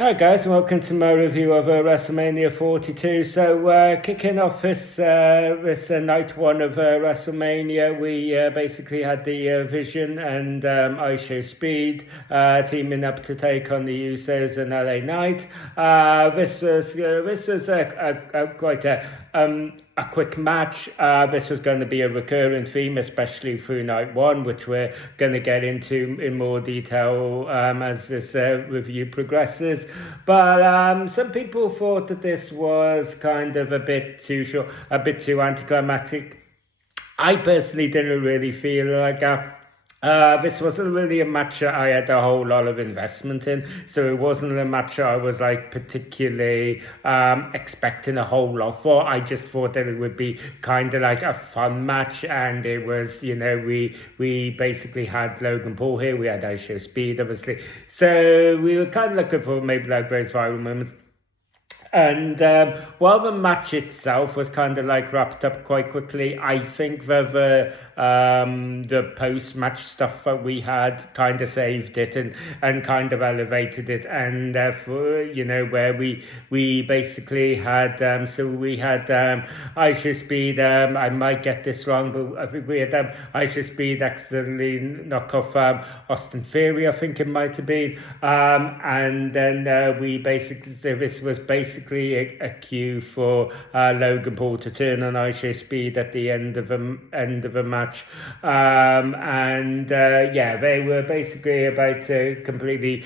Hi guys, and welcome to my review of Wrestlemania 42. So, kicking off this night one of Wrestlemania, we basically had the Vision and ISHO Speed teaming up to take on the Usos and LA Knight. This was quite a quick match. This was going to be a recurring theme, especially through night one, which we're going to get into in more detail as this review progresses. But some people thought that this was kind of a bit too short, a bit too anticlimactic. I personally didn't really feel like this wasn't really a match that I had a whole lot of investment in, so it wasn't a match that I was like particularly expecting a whole lot for. I just thought that it would be kind of like a fun match, and it was, we basically had Logan Paul here, we had ISHO Speed, obviously, so we were kind of looking for maybe like those viral moments. And while the match itself was kind of like wrapped up quite quickly, I think that the post-match stuff that we had kind of saved it and kind of elevated it. And where we basically had we had ISHO Speed. I might get this wrong, but I think we had ISHO Speed accidentally knock off Austin Theory, I think it might have been, and then we basically, so this was basically a cue for Logan Paul to turn on ISHO Speed at the end of a match, they were basically about to completely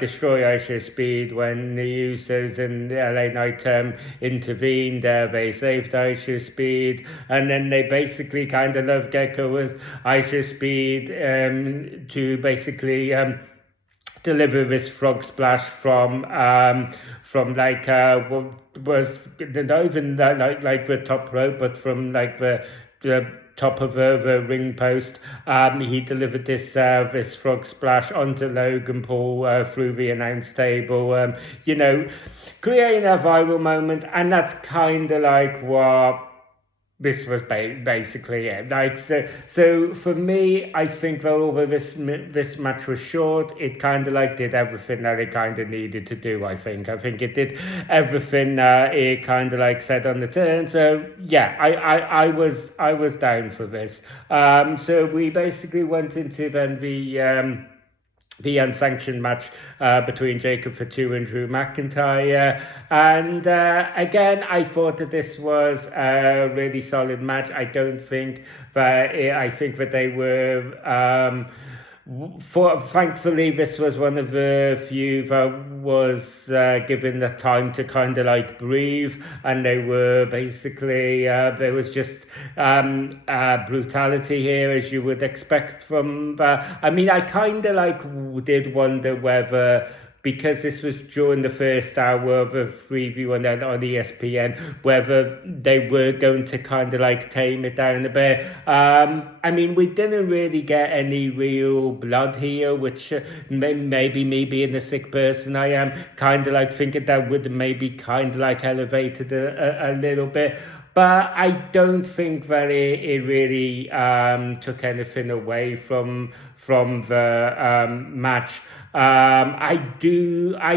destroy ISHO Speed when the Usos and the LA Knight intervened. They saved ISHO Speed, and then they basically kind of love Gecko with ISHO Speed to basically deliver this frog splash from like what was not even like the top rope, but from like the top of the ring post. He delivered this frog splash onto Logan Paul through the announce table, creating a viral moment, and that's kind of like what this was basically it. Like, so for me, I think that although this match was short, it kind of like did everything that it kind of needed to do. I think it did everything it kind of like said on the turn. So yeah, I was down for this. So we basically went into then the unsanctioned match between Jacob Fatu and Drew McIntyre. And again, I thought that this was a really solid match. I think that they were thankfully, this was one of the few that was given the time to kind of like breathe, and they were basically there was just brutality here, as you would expect from I mean, I kind of like did wonder whether, because this was during the first hour of a preview on ESPN, whether they were going to kind of like tame it down a bit. I mean, we didn't really get any real blood here, which maybe me being a sick person, I am kind of like thinking that would maybe kind of like elevated a little bit. But I don't think that it really took anything away from the match. I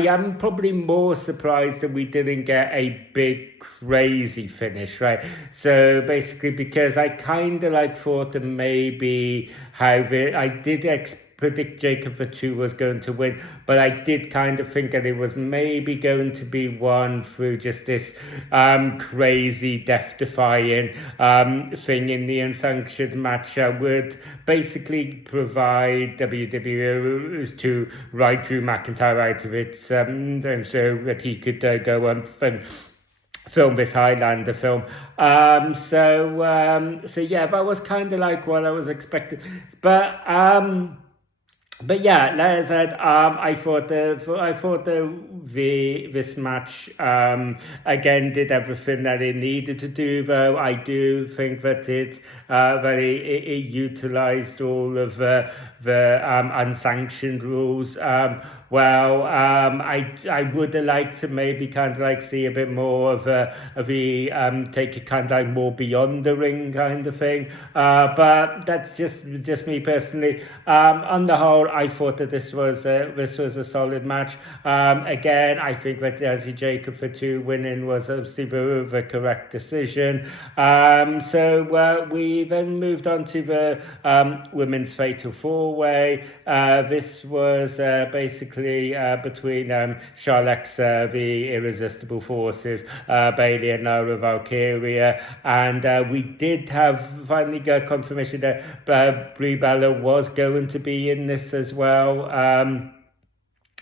am probably more surprised that we didn't get a big crazy finish, right? So basically, because I kind of like thought that maybe I did predict Jacob Fatu was going to win, but I did kind of think that it was maybe going to be won through just this crazy death-defying thing in the unsanctioned match that would basically provide WWE to write Drew McIntyre out of it, and so that he could go and film this Highlander film. So yeah, that was kind of like what I was expecting, but yeah, like I said, I thought this match again did everything that it needed to do. Though I do think that it utilized all of the unsanctioned rules well. I would have liked to maybe kind of like see a bit more of the take it kind of like more beyond the ring kind of thing. But that's just me personally. On the whole, I thought that this was a solid match. Again, again, I think that Desi Jacob for 2 winning was obviously the correct decision. So we then moved on to the women's fatal four-way. This was basically between Charlotte, the Irresistible Forces, Bailey and Laura Valkyria, and we did have finally got confirmation that Brie Bella was going to be in this as well.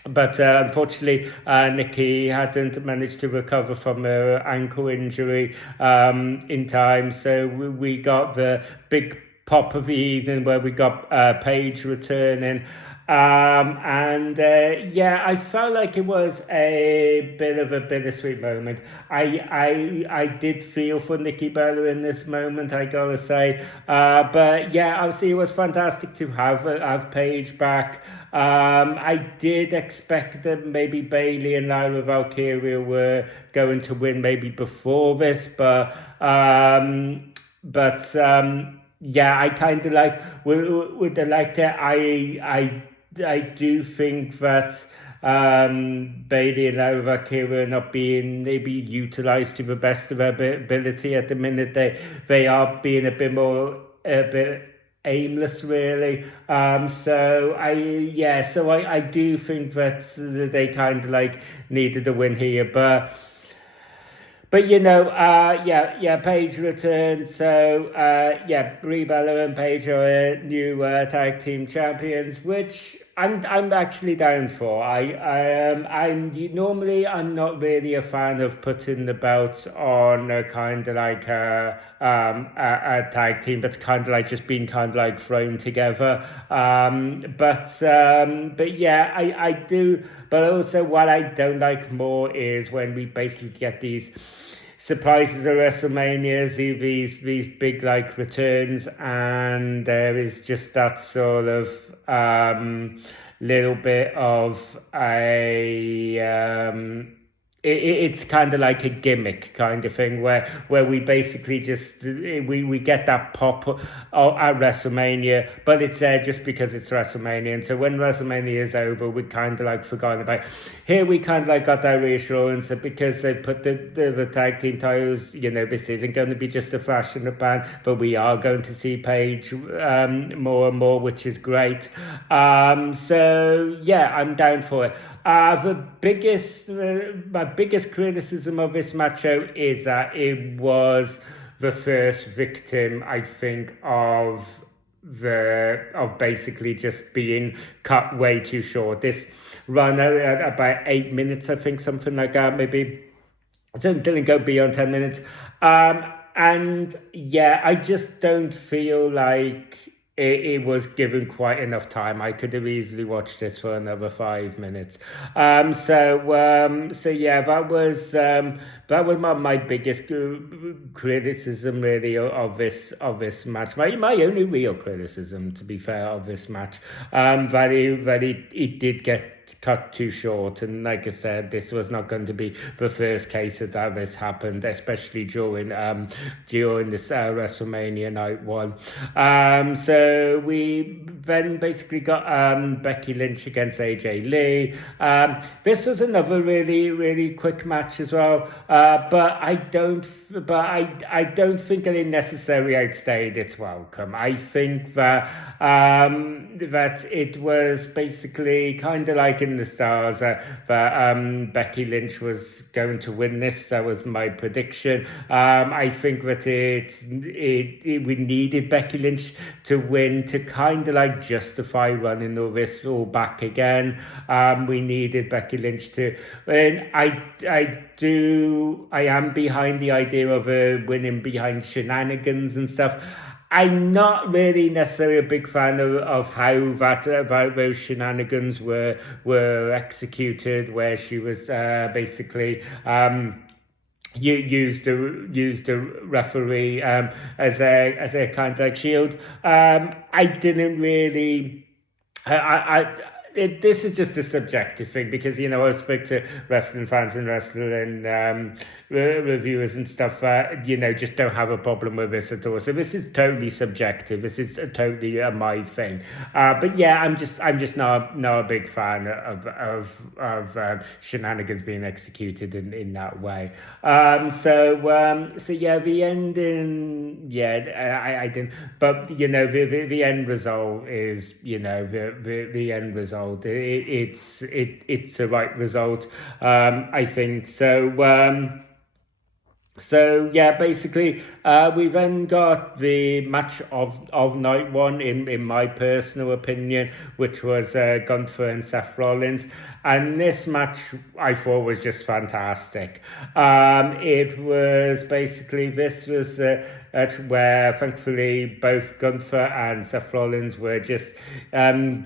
But unfortunately, Nikki hadn't managed to recover from her ankle injury in time. So we got the big pop of the evening where we got Paige returning. Yeah, I felt like it was a bit of a bittersweet moment. I did feel for Nikki Bella in this moment, I gotta say. But yeah, obviously it was fantastic to have Paige back. I did expect that maybe Bailey and Lyra Valkyria were going to win maybe before this, but yeah, I kind of would have liked it. I do think that Bailey and Lyra Valkyria are not being maybe utilised to the best of their ability at the minute. They are being a bit aimless, really. So I do think that they kind of needed a win here, but Paige returned. So Brie Bella and Paige are new tag team champions, which I'm actually down for. I'm not really a fan of putting the belts on a kind of a tag team that's kind of just being kind of thrown together. But yeah, I do. But also, what I don't like more is when we basically get these surprises at WrestleManias, these big returns, and there is just that sort of little bit of it's kind of like a gimmick kind of thing where we basically just we get that pop at WrestleMania, but it's there just because it's WrestleMania. And so when WrestleMania is over, we kind of forgotten about it. Here we kind of got that reassurance that because they put the tag team titles, this isn't going to be just a flash in the pan, but we are going to see Paige more and more, which is great. So yeah, I'm down for it. My biggest criticism of this match is that it was the first victim, I think, of basically just being cut way too short. This run at about 8 minutes, I think, something like that, maybe. It didn't go beyond 10 minutes. And yeah, I just don't feel like it was given quite enough time. I could have easily watched this for another 5 minutes. So yeah, that was my biggest criticism really of this match. My only real criticism, to be fair, of this match. That it did get cut too short, and like I said, this was not going to be the first case that this happened, especially during this WrestleMania night one. So we then basically got Becky Lynch against AJ Lee. This was another really quick match as well, but I don't think that it necessarily outstayed its welcome. I think that it was basically kind of in the stars that Becky Lynch was going to win this. That was my prediction. I think that we needed Becky Lynch to win to kind of justify running this all back again. We needed Becky Lynch to win. I am behind the idea of her winning behind shenanigans and stuff. I'm not really necessarily a big fan of how about those shenanigans were executed, where she was basically used the referee as a kind of shield. I didn't really. this is just a subjective thing because I spoke to wrestling fans and wrestling reviewers and stuff. Just don't have a problem with this at all. So this is totally subjective. This is totally my thing. But yeah, I'm just not a big fan of shenanigans being executed in that way. So yeah, the ending. Yeah, I didn't. But the end result is the end result. It's the right result. I think so. So yeah, basically, we then got the match of night one in my personal opinion, which was Gunther and Seth Rollins, and this match I thought was just fantastic. It was basically where thankfully both Gunther and Seth Rollins were just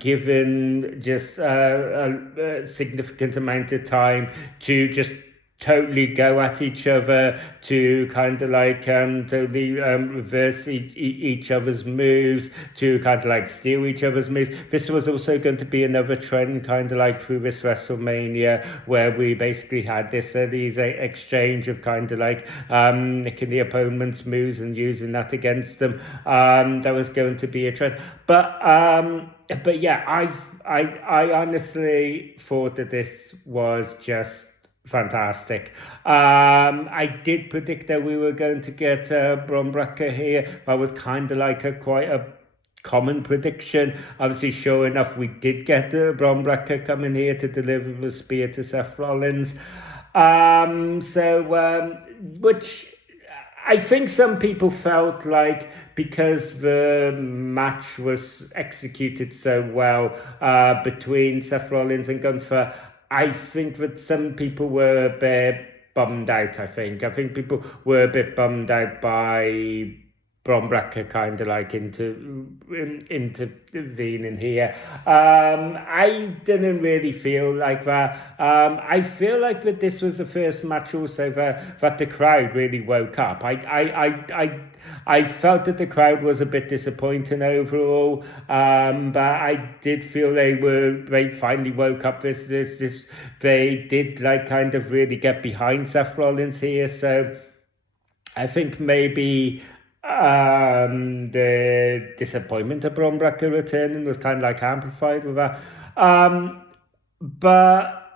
given just a significant amount of time to just totally go at each other, to kind of like totally reverse each other's moves, to kind of like steal each other's moves. This was also going to be another trend kind of like through this WrestleMania, where we basically had these exchange of kind of like nicking the opponent's moves and using that against them. That was going to be a trend, but yeah, I honestly thought that this was just fantastic. I did predict that we were going to get Bron Breakker here. That was kind of like quite a common prediction. Obviously, sure enough, we did get Bron Breakker coming here to deliver the spear to Seth Rollins. Which I think some people felt like, because the match was executed so well between Seth Rollins and Gunther, I think that some people were a bit bummed out. I think people were a bit bummed out by Bron Breakker kind of like intervening here. I didn't really feel like that. I feel like that this was the first match also that the crowd really woke up. I felt that the crowd was a bit disappointing overall, but I did feel they finally woke up. They did like kind of really get behind Seth Rollins here. So I think maybe the disappointment of Bron Breakker returning was kind of like amplified with that.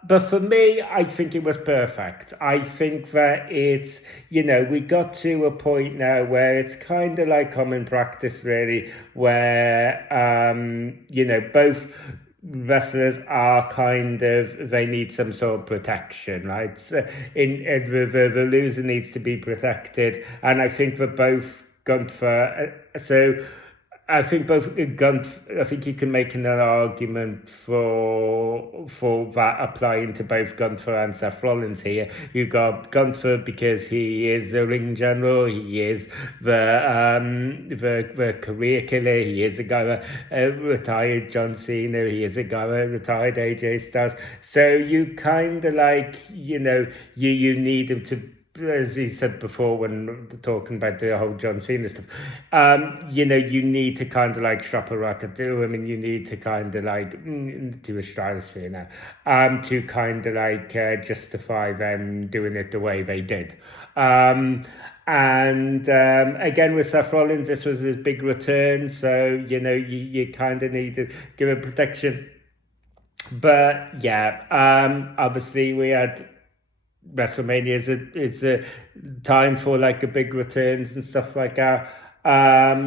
But for me, I think it was perfect. I think that it's, we got to a point now where it's kind of like common practice, really, where, both wrestlers are they need some sort of protection, right? The loser needs to be protected. And I think that both Gunther, I think you can make an argument for that applying to both Gunther and Seth Rollins here. You got Gunther because he is a ring general, he is the career killer, he is a guy that retired John Cena, he is a guy that retired AJ Styles. So you kind of like, you need him to, as he said before when talking about the whole John Cena stuff, you need to kind of like strap a racket to him, and you need to kind of like do a stratosphere now, to kind of like justify them doing it the way they did. And again with Seth Rollins, this was his big return, so you kind of need to give him protection. But yeah, obviously we had WrestleMania is a time for like a big returns and stuff like that.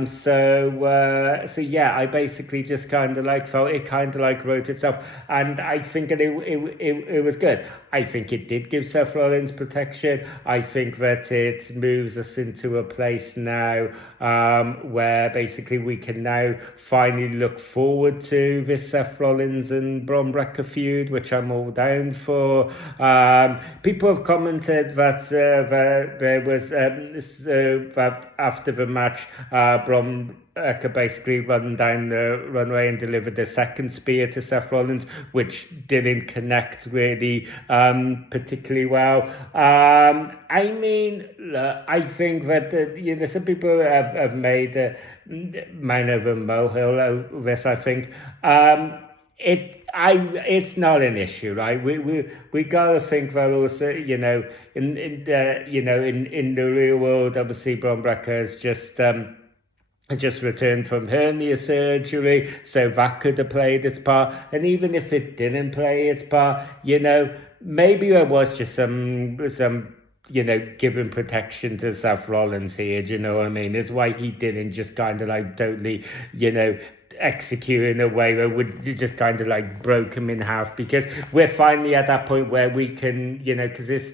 So yeah, I basically just kind of like felt it kind of like wrote itself, and I think that it was good. I think it did give Seth Rollins protection. I think that it moves us into a place now where basically we can now finally look forward to this Seth Rollins and Bron Breakker feud, which I'm all down for. People have commented that there was that after the match, Bron Breakker basically run down the runway and delivered the second spear to Seth Rollins, which didn't connect really particularly well. I mean, I think that some people have made mine of a molehill over this. I think it it's not an issue, right? We gotta think that also, in the in the real world, obviously, Bron Breakker has just returned from hernia surgery, so that could have played its part. And even if it didn't play its part, maybe there was just some giving protection to Seth Rollins here. Do you know what I mean? It's why he didn't just kind of like totally, execute in a way that would just kind of like broke him in half, because we're finally at that point where we can, because this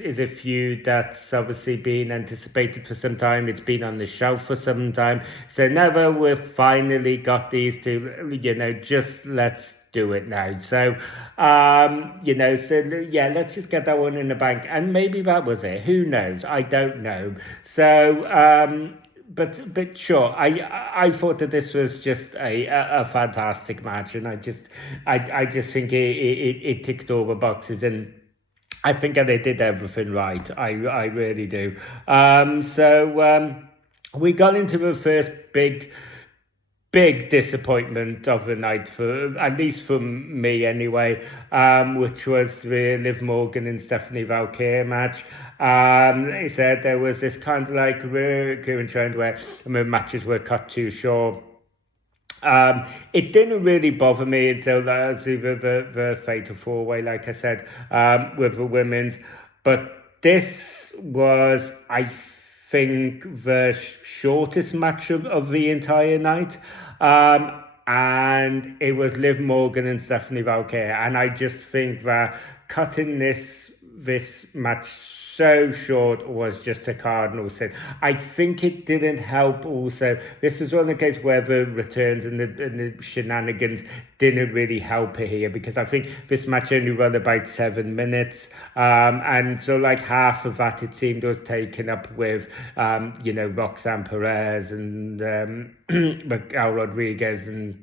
is a feud that's obviously been anticipated for some time. It's been on the shelf for some time. So now that we've finally got these two, just let's do it now. So, let's just get that one in the bank. And maybe that was it. Who knows? I don't know. So, but sure, I thought that this was just a fantastic match, and I just think it ticked all the boxes, and I think they did everything right. I really do. We got into the first big disappointment of the night, for at least for me anyway, which was the Liv Morgan and Stephanie Valkyrie match. They said there was this kind of like recurring trend where matches were cut too short. It didn't really bother me until the fatal four-way, like I said, with the women's. But this was, I think, the shortest match of the entire night. And it was Liv Morgan and Stephanie Valkyrie. And I just think that cutting this match so short was just a cardinal sin. I think it didn't help also. This was one of the cases where the returns and the shenanigans didn't really help it here, because I think this match only ran about 7 minutes. And so like half of that, it seemed, was taken up with, Roxanne Perez and Miguel Rodriguez and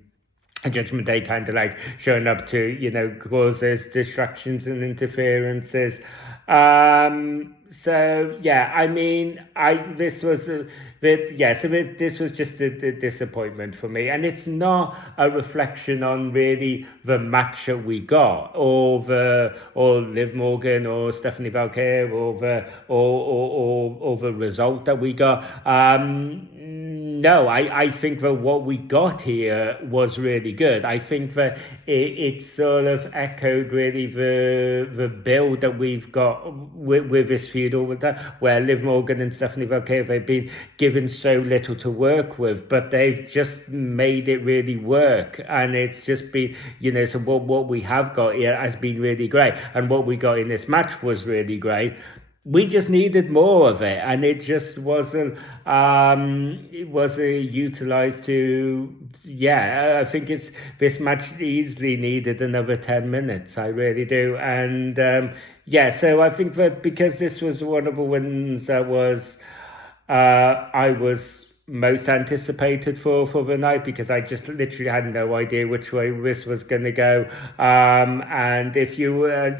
Judgment Day kind of like showing up to, cause those distractions and interferences. So yeah, I mean, this was a bit, so this was just a disappointment for me, and it's not a reflection on really the match that we got, or Liv Morgan or Stephanie Valkyrie, or the result that we got. No, I think that what we got here was really good. I think that it sort of echoed really the build that we've got with this feud all the time, where Liv Morgan and Stephanie Valkyrie, they've been given so little to work with, but they've just made it really work. And it's just been, so what we have got here has been really great. And what we got in this match was really great. We just needed more of it, and it just wasn't utilized to. I think this match easily needed another 10 minutes. I really do. And so I think that because this was one of the wins that was I was most anticipated for the night, because I just literally had no idea which way this was going to go. And if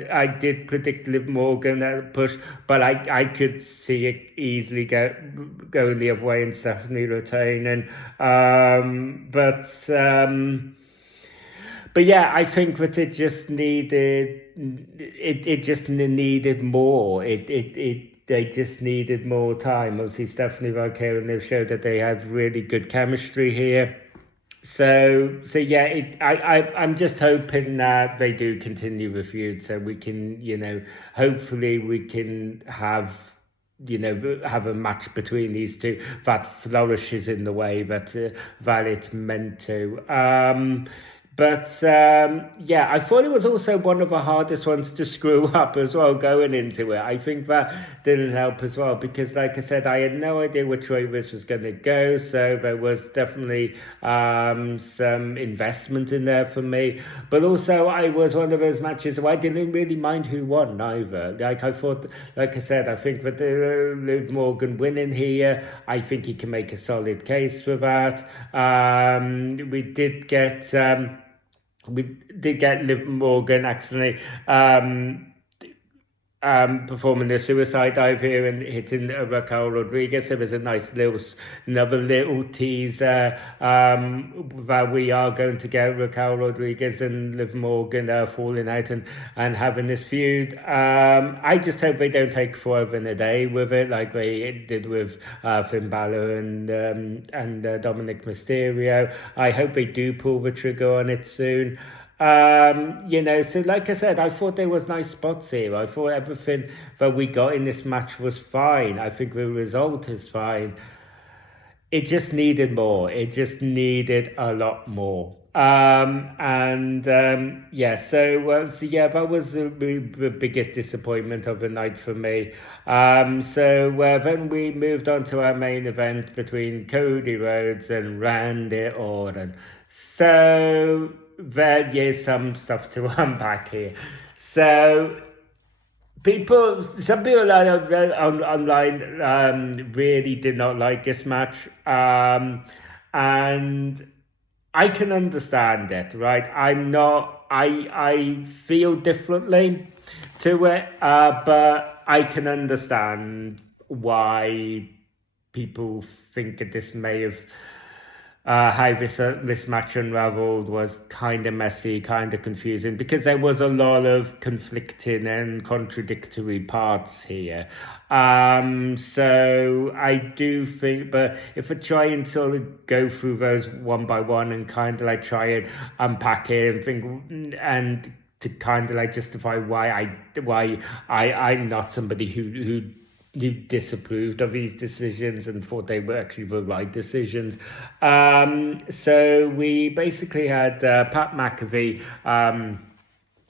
I did predict Liv Morgan push, but I could see it easily going the other way and Stephanie retaining. But yeah, I think that it just needed more. They just needed more time. Obviously, Stephanie Valkyrie and they've showed that they have really good chemistry here. So yeah, I'm just hoping that they do continue the feud, so we can, hopefully we can have a match between these two that flourishes in the way that it's meant to. But I thought it was also one of the hardest ones to screw up as well going into it. I think that didn't help as well, because like I said, I had no idea which way this was going to go. So there was definitely some investment in there for me. But also I was one of those matches where I didn't really mind who won either. Like I thought, like I said, I think that Liv Morgan winning here, I think he can make a solid case for that. We did get Liv Morgan actually performing the suicide dive here and hitting Raquel Rodriguez. There was a nice another little teaser that we are going to get Raquel Rodriguez and Liv Morgan falling out and having this feud. I just hope they don't take forever and a day with it like they did with Finn Balor and Dominic Mysterio. I hope they do pull the trigger on it soon. So like I said, I thought there was nice spots here. I thought everything that we got in this match was fine. I think the result is fine. It just needed more. It just needed a lot more. So yeah, that was the biggest disappointment of the night for me. Then we moved on to our main event between Cody Rhodes and Randy Orton. So there is some stuff to unpack here. So some people online really did not like this match, and I can understand it, right? I feel differently to it, but I can understand why people think that this may have how this match unraveled was kind of messy, kind of confusing, because there was a lot of conflicting and contradictory parts here. So I do think, but if I try and sort of go through those one by one and kind of like try and unpack it and think and to kind of like justify why I'm not somebody who disapproved of these decisions and thought they were actually the right decisions. So we basically had Pat McAfee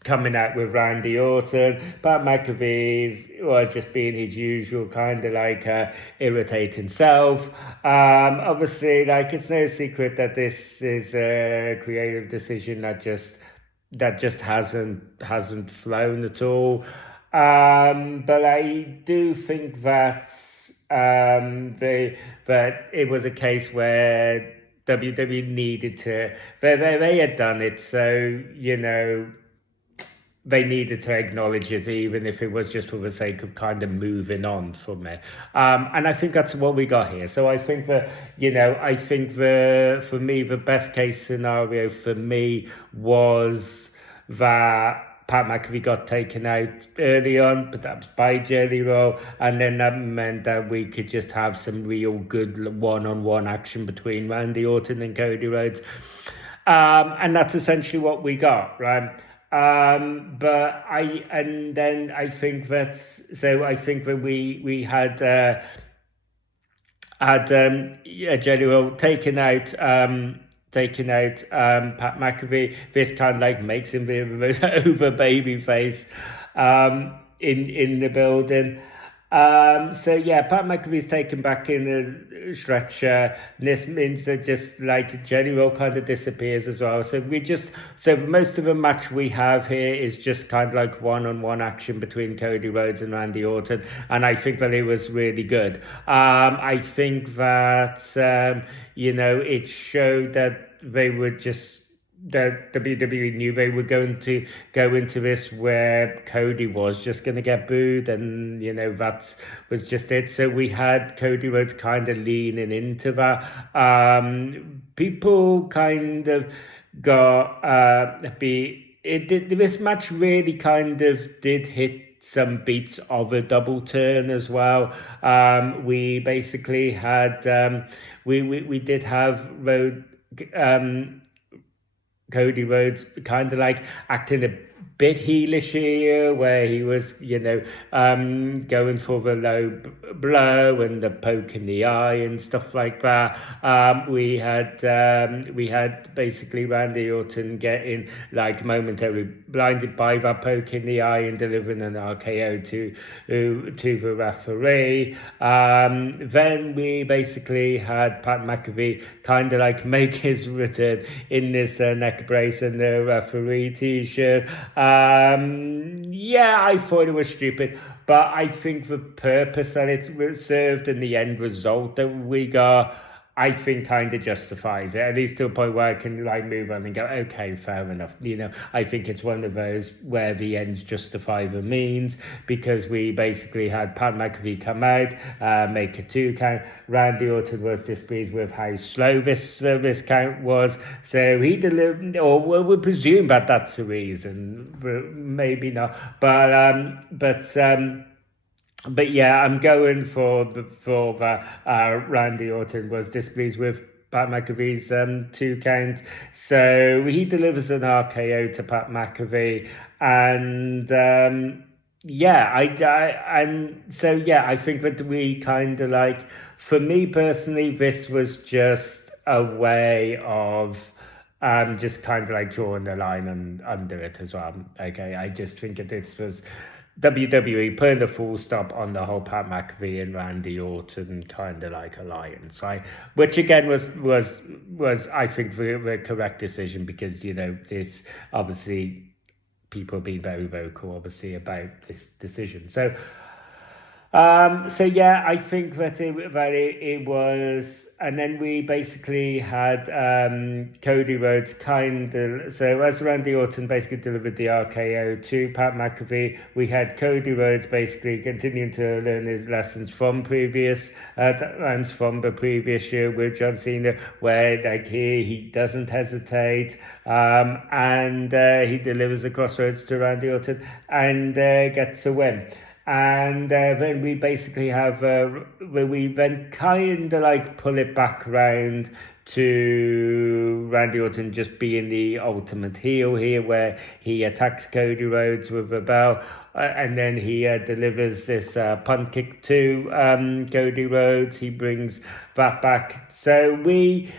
coming out with Randy Orton. Pat McAfee was just being his usual kind of like irritating self. Obviously, like it's no secret that this is a creative decision that just hasn't flown at all. But I do think that that it was a case where WWE needed to. They had done it, so they needed to acknowledge it, even if it was just for the sake of kind of moving on from it. And I think that's what we got here. So I think that, for me, the best case scenario for me was that Pat McAfee got taken out early on, but that was by Jelly Roll, and then that meant that we could just have some real good one-on-one action between Randy Orton and Cody Rhodes. And that's essentially what we got, right? I think that we had Jelly Roll taking out Pat McAfee. This kind of like makes him the most over baby face in the building. Pat McAfee's taken back in a stretcher. This means that just like Jelly Roll kind of disappears as well. So most of the match we have here is just kind of like one-on-one action between Cody Rhodes and Randy Orton, and I think that it was really good. I think that it showed that they were just. That WWE knew they were going to go into this where Cody was just going to get booed, and that was just it. So we had Cody Rhodes kind of leaning into that. People kind of got this match really kind of did hit some beats of a double turn as well. We basically had we did have Cody Rhodes kind of like acting a bit heelish here, where he was, going for the low blow and the poke in the eye and stuff like that. We had basically Randy Orton getting like momentarily blinded by that poke in the eye and delivering an RKO to the referee. Then we basically had Pat McAfee kind of like make his return in this neck brace and the referee t-shirt. I thought it was stupid, but I think the purpose that it served and the end result that we got, I think kind of justifies it, at least to a point where I can like move on and go, okay, fair enough. I think it's one of those where the ends justify the means, because we basically had Pat McAfee come out, make a 2 count. Randy Orton was displeased with how slow this count was, so he delivered, or we presume that that's the reason, maybe not, but yeah, I'm going for the Randy Orton was displeased with Pat McAfee's 2 count. So he delivers an RKO to Pat McAfee, and I think that we kind of like, for me personally, this was just a way of just kind of like drawing the line under it as well. Okay, I just think that this was WWE putting a full stop on the whole Pat McAfee and Randy Orton kind of like alliance, right? Which again was I think the correct decision, because this obviously people have been very vocal obviously about this decision. So yeah, I think that it was, and then we basically had Cody Rhodes so as Randy Orton basically delivered the RKO to Pat McAfee, we had Cody Rhodes basically continuing to learn his lessons from previous times from the previous year with John Cena, where like he doesn't hesitate, and he delivers a crossroads to Randy Orton and gets a win. And then we basically have, we then kind of like pull it back around to Randy Orton just being the ultimate heel here, where he attacks Cody Rhodes with a bell, and then he delivers this punt kick to Cody Rhodes. He brings that back. So we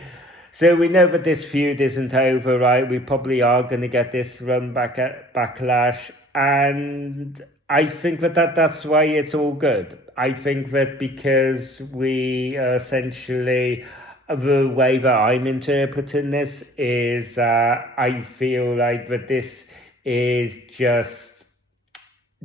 know that this feud isn't over, right? We probably are going to get this run back at Backlash, and I think that's why it's all good. I think that because we essentially, the way that I'm interpreting this is, I feel like that this is just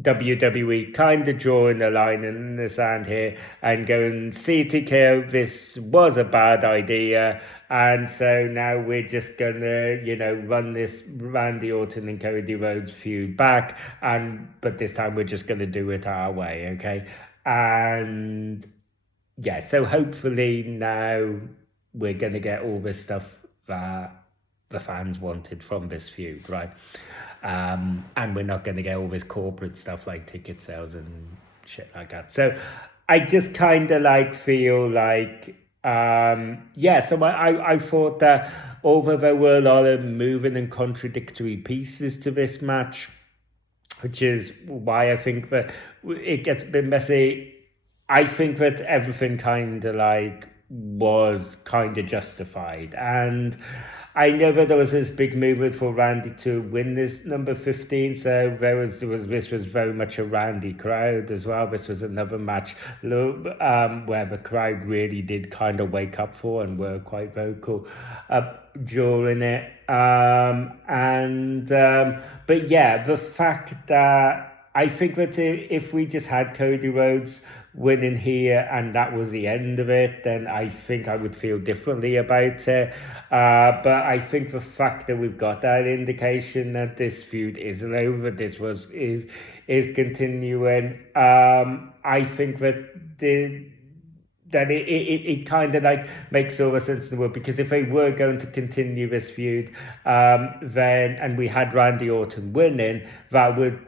WWE kind of drawing the line in the sand here and going, CTK, this was a bad idea, and so now we're just gonna run this Randy Orton and Cody Rhodes feud back, but this time we're just gonna do it our way, okay? And yeah, so hopefully now we're gonna get all this stuff that the fans wanted from this feud, right? And we're not going to get all this corporate stuff like ticket sales and shit like that. So I just kind of like feel like, so I thought that although there were a lot of moving and contradictory pieces to this match, which is why I think that it gets a bit messy, I think that everything kind of like was kind of justified. And I know that there was this big movement for Randy to win this number 15, so this was very much a Randy crowd as well. This was another match where the crowd really did kind of wake up for and were quite vocal during it. But yeah, the fact that I think that if we just had Cody Rhodes winning here and that was the end of it, then I think I would feel differently about it. But I think the fact that we've got that indication that this feud isn't over, is continuing, I think that it kind of like makes all the sense in the world, because if they were going to continue this feud, then, and we had Randy Orton winning, that would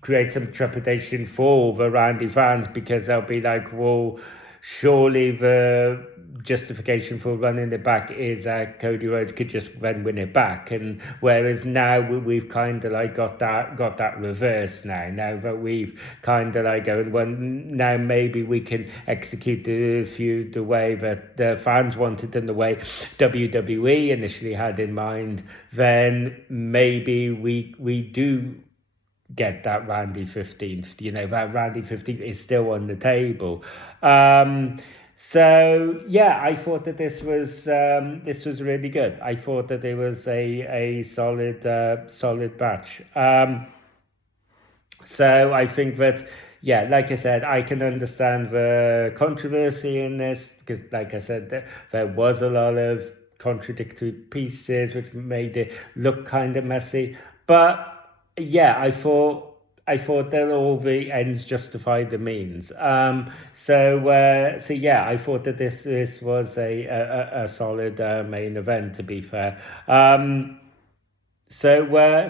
create some trepidation for the Randy fans, because they'll be like, well, surely the justification for running it back is that Cody Rhodes could just then win it back, and whereas now we've kind of like got that reverse now that we've kind of like going, well, now maybe we can execute the feud the way that the fans wanted and the way WWE initially had in mind, then maybe we do get that Randy 15th, that Randy 15th is still on the table. So yeah, I thought that this was really good. I thought that it was a solid match. So I think that yeah, like I said, I can understand the controversy in this because, like I said, there was a lot of contradictory pieces which made it look kind of messy. But yeah, I thought that all the ends justified the means. So yeah, I thought that this was a solid main event. To be fair. So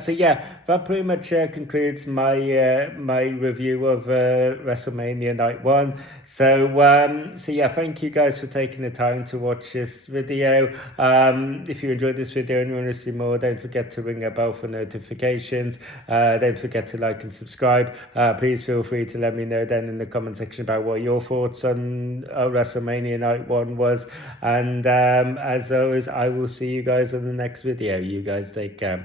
yeah, that pretty much concludes my review of WrestleMania Night One. So yeah, thank you guys for taking the time to watch this video. If you enjoyed this video and you want to see more, don't forget to ring a bell for notifications. Don't forget to like and subscribe. Please feel free to let me know then in the comment section about what your thoughts on WrestleMania Night One was. And as always, I will see you guys on the next video. You guys take care.